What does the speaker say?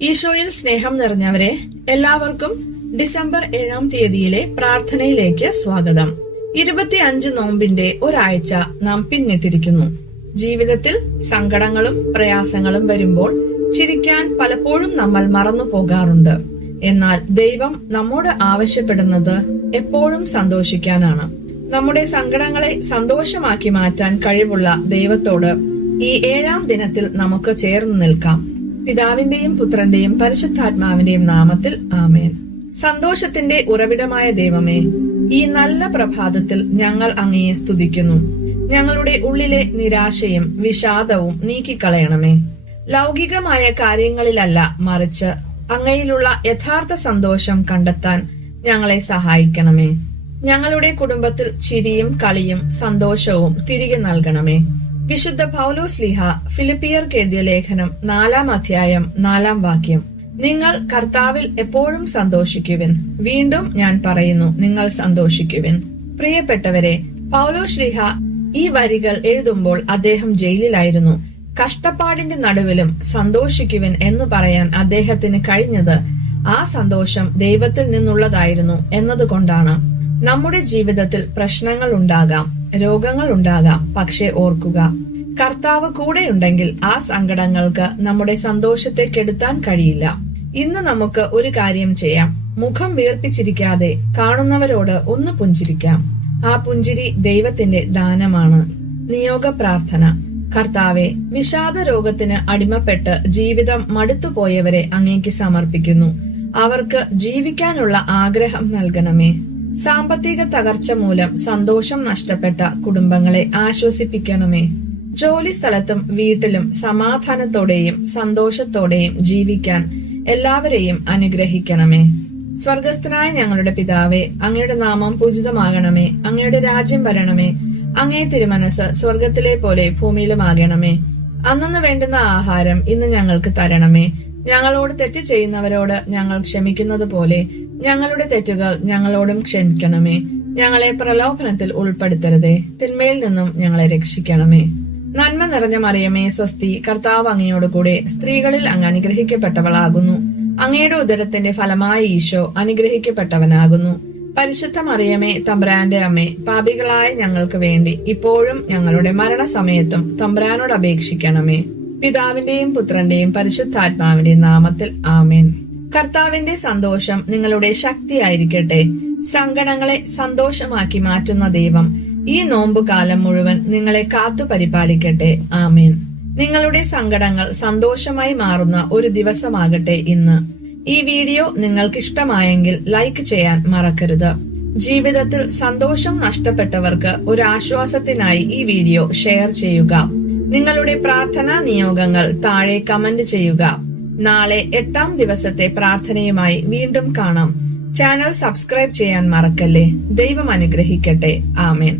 ഈശോയിൽ സ്നേഹം നിറഞ്ഞവരെ, എല്ലാവർക്കും ഡിസംബർ 7-ാം തീയതിയിലെ പ്രാർത്ഥനയിലേക്ക് സ്വാഗതം. 25 നോമ്പിന്റെ ഒരാഴ്ച നാം പിന്നിട്ടിരിക്കുന്നു. ജീവിതത്തിൽ സങ്കടങ്ങളും പ്രയാസങ്ങളും വരുമ്പോൾ ചിരിക്കാൻ പലപ്പോഴും നമ്മൾ മറന്നു പോകാറുണ്ട്. എന്നാൽ ദൈവം നമ്മോട് ആവശ്യപ്പെടുന്നത് എപ്പോഴും സന്തോഷിക്കാനാണ്. നമ്മുടെ സങ്കടങ്ങളെ സന്തോഷമാക്കി മാറ്റാൻ കഴിവുള്ള ദൈവത്തോട് ഈ 7-ാം ദിനത്തിൽ നമുക്ക് ചേർന്ന് നിൽക്കാം. പിതാവിന്റെയും പുത്രന്റെയും പരിശുദ്ധാത്മാവിന്റെയും നാമത്തിൽ ആമേൻ. സന്തോഷത്തിന്റെ ഉറവിടമായ ദൈവമേ, ഈ നല്ല പ്രഭാതത്തിൽ ഞങ്ങൾ അങ്ങയെ സ്തുതിക്കുന്നു. ഞങ്ങളുടെ ഉള്ളിലെ നിരാശയും വിഷാദവും നീക്കിക്കളയണമേ. ലൗകികമായ കാര്യങ്ങളിലല്ല, മറിച്ച് അങ്ങയിലുള്ള യഥാർത്ഥ സന്തോഷം കണ്ടെത്താൻ ഞങ്ങളെ സഹായിക്കണമേ. ഞങ്ങളുടെ കുടുംബത്തിൽ ചിരിയും കളിയും സന്തോഷവും തിരികെ നൽകണമേ. വിശുദ്ധ പൗലോസ്ലീഹ ഫിലിപ്പിയർക്ക് എഴുതിയ ലേഖനം 4-ാം അധ്യായം 4-ാം വാക്യം: നിങ്ങൾ കർത്താവിൽ എപ്പോഴും സന്തോഷിക്കുവിൻ. വീണ്ടും ഞാൻ പറയുന്നു, നിങ്ങൾ സന്തോഷിക്കുവിൻ. പ്രിയപ്പെട്ടവരെ, പൗലോസ്ലീഹ ഈ വരികൾ എഴുതുമ്പോൾ അദ്ദേഹം ജയിലിലായിരുന്നു. കഷ്ടപ്പാടിന്റെ നടുവിലും സന്തോഷിക്കുവിൻ എന്ന് പറയാൻ അദ്ദേഹത്തിന് കഴിഞ്ഞത് ആ സന്തോഷം ദൈവത്തിൽ നിന്നുള്ളതായിരുന്നു എന്നതുകൊണ്ടാണ്. നമ്മുടെ ജീവിതത്തിൽ പ്രശ്നങ്ങൾ ഉണ്ടാകാം, രോഗങ്ങൾ ഉണ്ടാകാം. പക്ഷെ ഓർക്കുക, കർത്താവ് കൂടെയുണ്ടെങ്കിൽ ആ സങ്കടങ്ങൾക്ക് നമ്മുടെ സന്തോഷത്തെ കെടുത്താൻ കഴിയില്ല. ഇന്ന് നമുക്ക് ഒരു കാര്യം ചെയ്യാം. മുഖം വീർപ്പിച്ചിരിക്കാതെ കാണുന്നവരോട് ഒന്ന് പുഞ്ചിരിക്കാം. ആ പുഞ്ചിരി ദൈവത്തിന്റെ ദാനമാണ്. നിയോഗ പ്രാർത്ഥന. കർത്താവെ, വിഷാദ രോഗത്തിന് അടിമപ്പെട്ട് ജീവിതം മടുത്തുപോയവരെ അങ്ങേക്ക് സമർപ്പിക്കുന്നു. അവർക്ക് ജീവിക്കാനുള്ള ആഗ്രഹം നൽകണമേ. സാമ്പത്തിക തകർച്ച മൂലം സന്തോഷം നഷ്ടപ്പെട്ട കുടുംബങ്ങളെ ആശ്വസിപ്പിക്കണമേ. ജോലി സ്ഥലത്തും വീട്ടിലും സമാധാനത്തോടെയും സന്തോഷത്തോടെയും ജീവിക്കാൻ എല്ലാവരെയും അനുഗ്രഹിക്കണമേ. സ്വർഗസ്ഥനായ ഞങ്ങളുടെ പിതാവേ, അങ്ങയുടെ നാമം പൂജിതമാകണമേ. അങ്ങയുടെ രാജ്യം വരണമേ. അങ്ങേ തിരുമനസ് സ്വർഗത്തിലെ പോലെ ഭൂമിയിലുമാകണമേ. അന്നന്ന് വേണ്ടുന്ന ആഹാരം ഇന്ന് ഞങ്ങൾക്ക് തരണമേ. ഞങ്ങളോട് തെറ്റ് ചെയ്യുന്നവരോട് ഞങ്ങൾ ക്ഷമിക്കുന്നത് പോലെ ഞങ്ങളുടെ തെറ്റുകൾ ഞങ്ങളോടും ക്ഷമിക്കണമേ. ഞങ്ങളെ പ്രലോഭനത്തിൽ ഉൾപ്പെടുത്തരുതേ, തിന്മയിൽ നിന്നും ഞങ്ങളെ രക്ഷിക്കണമേ. നന്മ നിറഞ്ഞ മറിയമേ, സ്വസ്തി, കർത്താവ് അങ്ങയോടുകൂടെ സ്ത്രീകളിൽ അങ്ങ് അനുഗ്രഹിക്കപ്പെട്ടവളാകുന്നു. അങ്ങയുടെ ഉദരത്തിന്റെ ഫലമായ ഈശോ അനുഗ്രഹിക്കപ്പെട്ടവനാകുന്നു. പരിശുദ്ധ മറിയമേ, തമ്പുരാന്റെ അമ്മേ, പാപികളായ ഞങ്ങൾക്ക് വേണ്ടി ഇപ്പോഴും ഞങ്ങളുടെ മരണസമയത്തും തമ്പുരാനോട് അപേക്ഷിക്കണമേ. പിതാവിന്റെയും പുത്രന്റെയും പരിശുദ്ധാത്മാവിന്റെയും നാമത്തിൽ ആമേൻ. കർത്താവിന്റെ സന്തോഷം നിങ്ങളുടെ ശക്തിയായിരിക്കട്ടെ. സങ്കടങ്ങളെ സന്തോഷമാക്കി മാറ്റുന്ന ദൈവം ഈ നോമ്പുകാലം മുഴുവൻ നിങ്ങളെ കാത്തു പരിപാലിക്കട്ടെ. ആമേൻ. നിങ്ങളുടെ സങ്കടങ്ങൾ സന്തോഷമായി മാറുന്ന ഒരു ദിവസമാകട്ടെ ഇന്ന്. ഈ വീഡിയോ നിങ്ങൾക്ക് ഇഷ്ടമായെങ്കിൽ ലൈക്ക് ചെയ്യാൻ മറക്കരുത്. ജീവിതത്തിൽ സന്തോഷം നഷ്ടപ്പെട്ടവർക്ക് ഒരു ആശ്വാസത്തിനായി ഈ വീഡിയോ ഷെയർ ചെയ്യുക. നിങ്ങളുടെ പ്രാർത്ഥനാ നിയോഗങ്ങൾ താഴെ കമന്റ് ചെയ്യുക. നാളെ 8-ാം ദിവസത്തെ പ്രാർത്ഥനയുമായി വീണ്ടും കാണാം. ചാനൽ സബ്സ്ക്രൈബ് ചെയ്യാൻ മറക്കല്ലേ. ദൈവം അനുഗ്രഹിക്കട്ടെ. ആമേൻ.